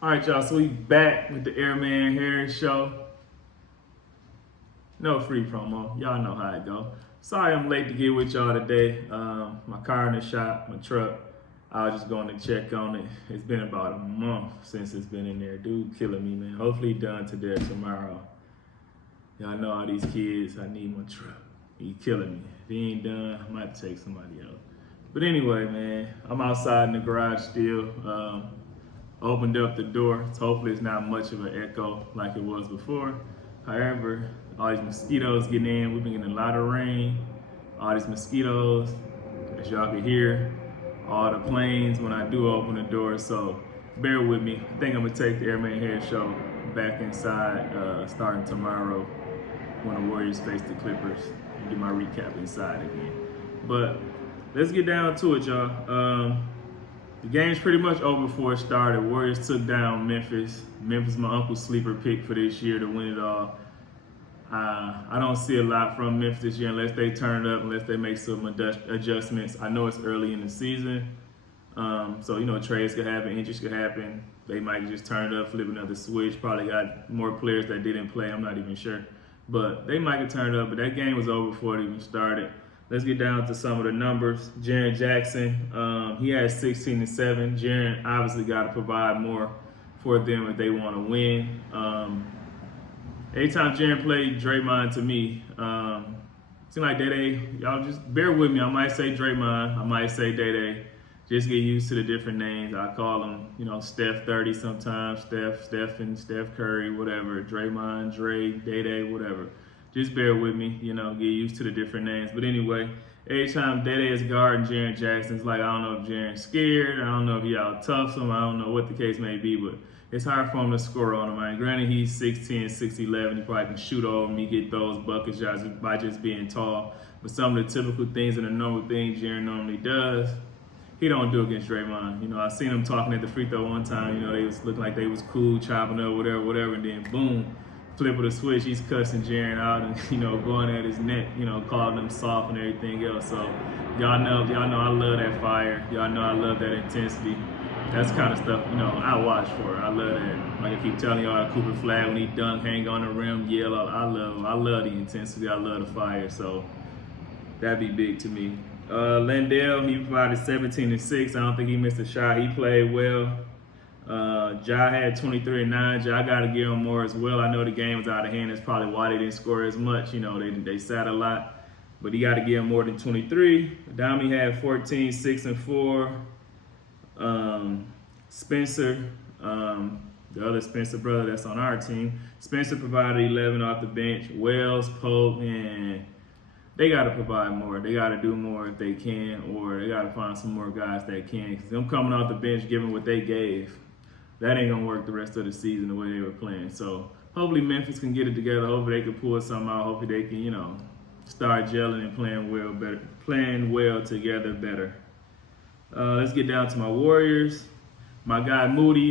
All right, y'all. So we back with the Airman Harris Show. No free promo. Y'all know how it go. Sorry I'm late to get with y'all today. My car in the shop, my truck. I was just going to check on it. It's been about a month since it's been in there. Dude killing me, man. Hopefully done today or tomorrow. Y'all know all these kids. I need my truck. He killing me. If he ain't done, I might have to take somebody else. But anyway, man, I'm outside in the garage still. Opened up the door. So hopefully it's not much of an echo like it was before. However, all these mosquitoes getting in. We've been getting a lot of rain. All these mosquitoes, as y'all can hear, all the planes when I do open the door. So bear with me. I think I'm gonna take the Airman Hair Show back inside starting tomorrow when the Warriors face the Clippers and do my recap inside again. But let's get down to it, y'all. The game's pretty much over before it started. Warriors took down Memphis. Memphis, my uncle's sleeper pick for this year to win it all. I don't see a lot from Memphis this year unless they turn it up, unless they make some adjustments. I know it's early in the season, so trades could happen, injuries could happen. They might just turn it up, flip another switch. Probably got more players that didn't play. I'm not even sure, but they might have turned it up. But that game was over before it even started. Let's get down to some of the numbers. Jaren Jackson, he had 16 and 7. Jaren obviously got to provide more for them if they want to win. Anytime Jaren played Draymond, to me, seemed like Day-Day, y'all just bear with me. I might say Draymond, I might say Day-Day. Just get used to the different names. I call them, Steph 30 sometimes, Stephen, Steph Curry, whatever, Draymond, Dre, Day-Day, whatever. Just bear with me, get used to the different names. But anyway, every time Day-Day is guarding Jaren Jackson, it's like, I don't know if Jaren's scared, I don't know if he out toughs him, I don't know what the case may be, but it's hard for him to score on him. Right? Granted, he's 6'10", 6'11", he probably can shoot over me, get those buckets by just being tall. But some of the typical things and the normal things Jaren normally does, he don't do against Draymond. I seen him talking at the free throw one time, they was looking like they was cool, chopping up, whatever, and then boom, flip of the switch, he's cussing Jaren out and, going at his neck, calling him soft and everything else. So y'all know I love that fire. Y'all know I love that intensity. That's the kind of stuff, I watch for. I love that. Like I keep telling y'all, Cooper Flag, when he dunk, hang on the rim, yell. I love the intensity. I love the fire. So that'd be big to me. Landale, he provided 17 and 6. I don't think he missed a shot. He played well. Ja had 23 and 9. Ja got to give him more as well. I know the game was out of hand. That's probably why they didn't score as much. They sat a lot, but he got to give him more than 23. Dami had 14, 6 and 4. Spencer, the other Spencer brother that's on our team, Spencer provided 11 off the bench. Wells, Pope, and they got to provide more. They got to do more if they can, or they got to find some more guys that can. Because them coming off the bench, giving what they gave, that ain't going to work the rest of the season the way they were playing. So hopefully Memphis can get it together. Hopefully they can pull something out. Hopefully they can, start gelling and playing well together better. Let's get down to my Warriors. My guy Moody,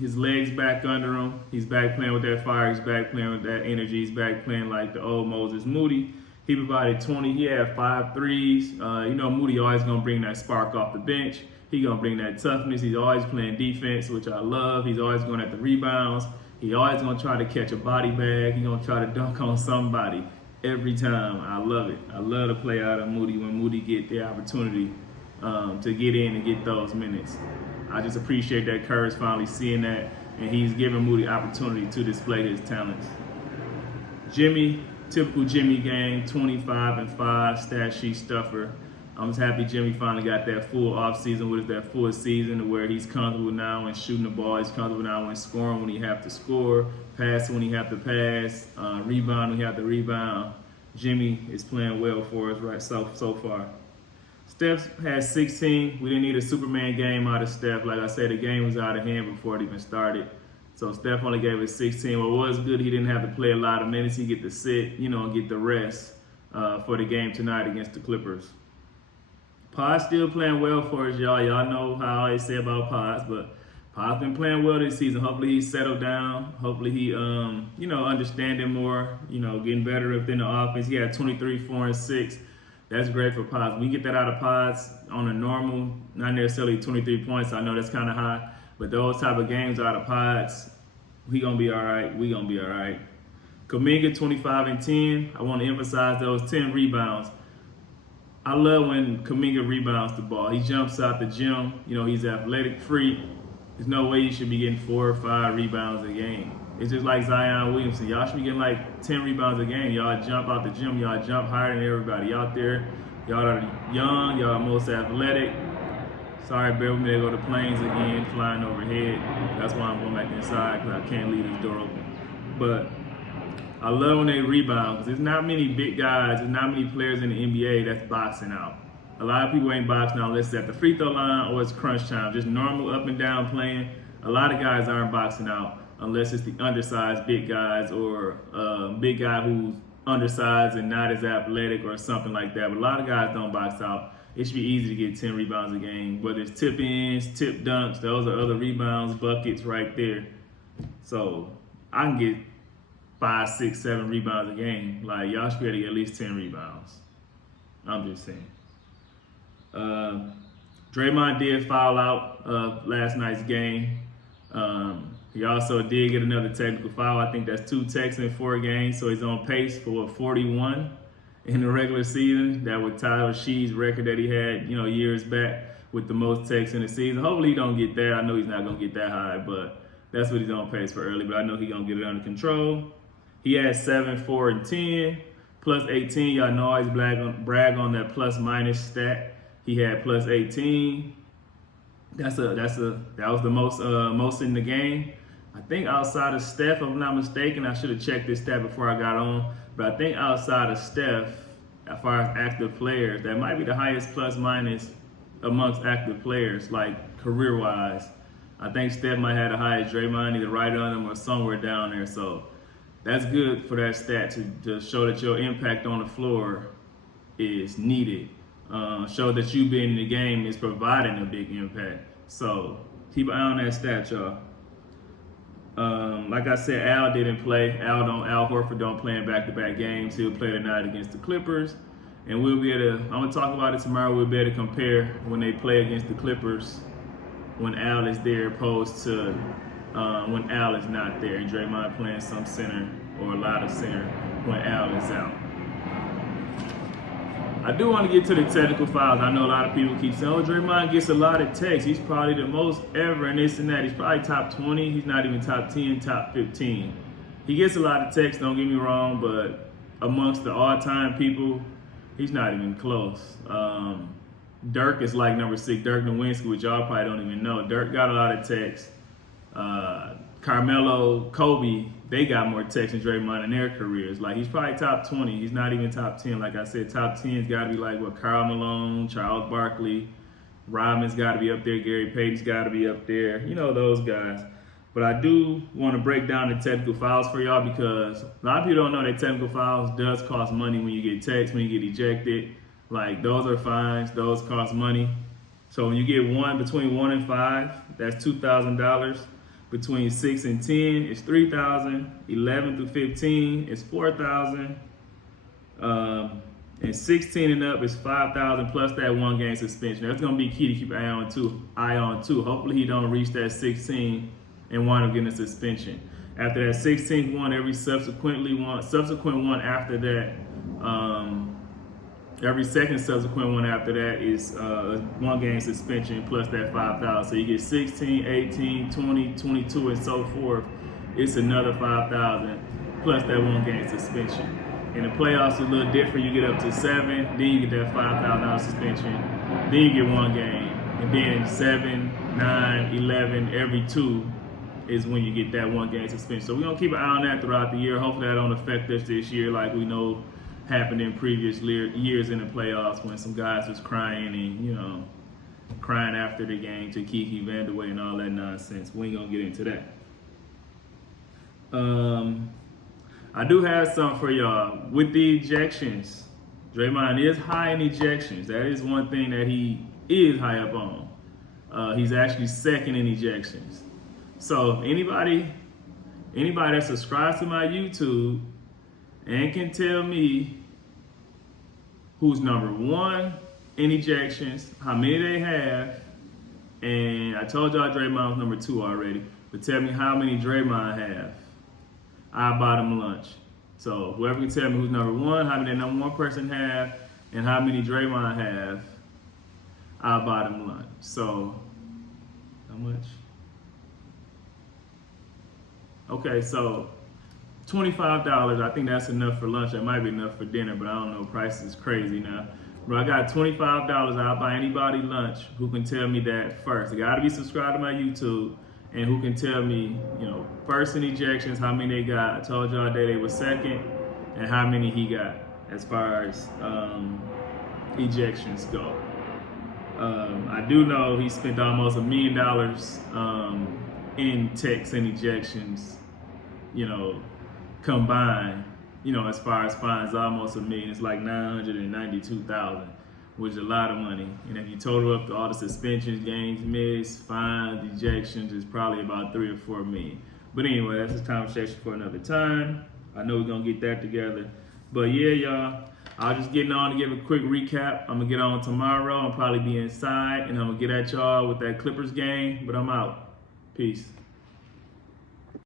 his legs back under him. He's back playing with that fire. He's back playing with that energy. He's back playing like the old Moses Moody. He provided 20. He had 5 threes. Moody always going to bring that spark off the bench. He going to bring that toughness. He's always playing defense, which I love. He's always going at the rebounds. He always going to try to catch a body bag. He's going to try to dunk on somebody every time. I love it. I love to play out of Moody when Moody get the opportunity to get in and get those minutes. I just appreciate that Kerr's finally seeing that, and he's giving Moody opportunity to display his talents. Jimmy, typical Jimmy game, 25 and 5, stat sheet stuffer. I'm just happy Jimmy finally got that full off season with that full season where he's comfortable now in shooting the ball. He's comfortable now in scoring when he have to score, passing when he have to pass, rebound when he have to rebound. Jimmy is playing well for us right so far. Steph had 16. We didn't need a Superman game out of Steph. Like I said, the game was out of hand before it even started. So Steph only gave us 16. What was good, he didn't have to play a lot of minutes. He get to sit, and get the rest for the game tonight against the Clippers. Pod's still playing well for us, y'all. Y'all know how I always say about Pod's, but Pod's been playing well this season. Hopefully he settled down. Hopefully he, understanding more, getting better within the offense. He had 23, 4, and 6. That's great for Pods. We get that out of Pods on a normal, not necessarily 23 points. I know that's kind of high. But those type of games out of pods, he gonna be all right. We gonna be all right. Kuminga 25 and 10. I want to emphasize those 10 rebounds. I love when Kuminga rebounds the ball. He jumps out the gym. You know, he's athletic freak. There's no way you should be getting 4 or 5 rebounds a game. It's just like Zion Williamson. Y'all should be getting like 10 rebounds a game. Y'all jump out the gym. Y'all jump higher than everybody out there. Y'all are young. Y'all are most athletic. Sorry, bear with me. There go the planes again, flying overhead. That's why I'm going back inside, because I can't leave this door open. But I love when they rebound, because there's not many big guys, there's not many players in the NBA that's boxing out. A lot of people ain't boxing out unless it's at the free throw line or it's crunch time. Just normal up and down playing. A lot of guys aren't boxing out unless it's the undersized big guys or big guy who's undersized and not as athletic or something like that. But a lot of guys don't box out. It should be easy to get 10 rebounds a game. Whether it's tip ins, tip dunks, those are other rebounds, buckets right there. So I can get 5, 6, 7 rebounds a game. Like, y'all should be able to get at least 10 rebounds. I'm just saying. Draymond did foul out last night's game. He also did get another technical foul. I think that's 2 techs in 4 games, so he's on pace for 41 in the regular season. That would tie Rasheed's record that he had, years back with the most techs in the season. Hopefully he don't get there. I know he's not gonna get that high, but that's what he's on pace for early. But I know he's gonna get it under control. He had 7, 4, and 10, plus 18. Y'all know I always brag on that plus minus stat. He had plus 18. That was the most in the game. I think outside of Steph, if I'm not mistaken, I should have checked this stat before I got on. But I think outside of Steph, as far as active players, that might be the highest plus minus amongst active players, like career wise. I think Steph might have the highest. Draymond either right on him or somewhere down there. So that's good for that stat to show that your impact on the floor is needed. Show that you being in the game is providing a big impact. So keep an eye on that stat, y'all. Like I said, Al didn't play. Al Horford don't play in back-to-back games. He'll play tonight against the Clippers. And we'll be able to, I'm going to talk about it tomorrow. We'll be able to compare when they play against the Clippers when Al is there opposed to when Al is not there. And Draymond playing some center or a lot of center when Al is out. I do want to get to the technical fouls. I know a lot of people keep saying, Draymond gets a lot of techs. He's probably the most ever and this and that. He's probably top 20. He's not even top 10, top 15. He gets a lot of techs, don't get me wrong, but amongst the all-time people, he's not even close. Dirk is like number 6, Dirk Nowitzki, which y'all probably don't even know. Dirk got a lot of techs. Carmelo, Kobe, they got more techs than Draymond in their careers. Like, he's probably top 20. He's not even top 10. Like I said, top 10's got to be like Karl Malone, Charles Barkley, Rodman's got to be up there, Gary Payton's got to be up there. You know, those guys. But I do want to break down the technical fouls for y'all because a lot of people don't know that technical fouls does cost money when you get techs, when you get ejected. Like, those are fines. Those cost money. So when you get between 1 and 5, that's $2,000. Between 6 and 10, it's $3,000. 11 through 15, it's $4,000. And 16 and up is $5,000 plus that 1 game suspension. That's gonna be key to keep an eye on too. Hopefully he don't reach that 16 and wind up getting a suspension. After that 16th one, every subsequent one after that, every second subsequent one after that is 1 game suspension plus that $5,000. So you get 16, 18, 20, 22, and so forth. It's another $5,000 plus that 1 game suspension. In the playoffs, it's a little different. You get up to 7, then you get that $5,000 suspension. Then you get 1 game. And then 7, 9, 11, every 2 is when you get that 1 game suspension. So we're going to keep an eye on that throughout the year. Hopefully that don't affect us this year like we know happened in previous years in the playoffs when some guys was crying and, crying after the game to Kiki Vandeweghe and all that nonsense. We ain't going to get into that. I do have something for y'all. With the ejections, Draymond is high in ejections. That is one thing that he is high up on. He's actually 2nd in ejections. So anybody that subscribes to my YouTube and can tell me who's number 1 in ejections, how many they have, And I told y'all Draymond was number 2 already. But tell me how many Draymond have. I buy them lunch. So whoever can tell me who's number 1, how many the number 1 person have, and how many Draymond have, I'll buy them lunch. So, how much? Okay, so $25. I think that's enough for lunch. That might be enough for dinner, but I don't know. Price is crazy now. But I got $25. I'll buy anybody lunch who can tell me that first. They got to be subscribed to my YouTube, and who can tell me, first in ejections, how many they got. I told y'all they were second, and how many he got as far as ejections go. I do know he spent almost $1 million in TECHS and ejections, combined, as far as fines, almost $1 million. It's like $992,000, which is a lot of money. And if you total up all the suspensions, games missed, fines, ejections, it's probably about $3 or $4 million. But anyway, that's a conversation for another time. I know we're gonna get that together. But yeah, y'all, I was just getting on to give a quick recap. I'm gonna get on tomorrow. I'll probably be inside, and I'm gonna get at y'all with that Clippers game. But I'm out. Peace.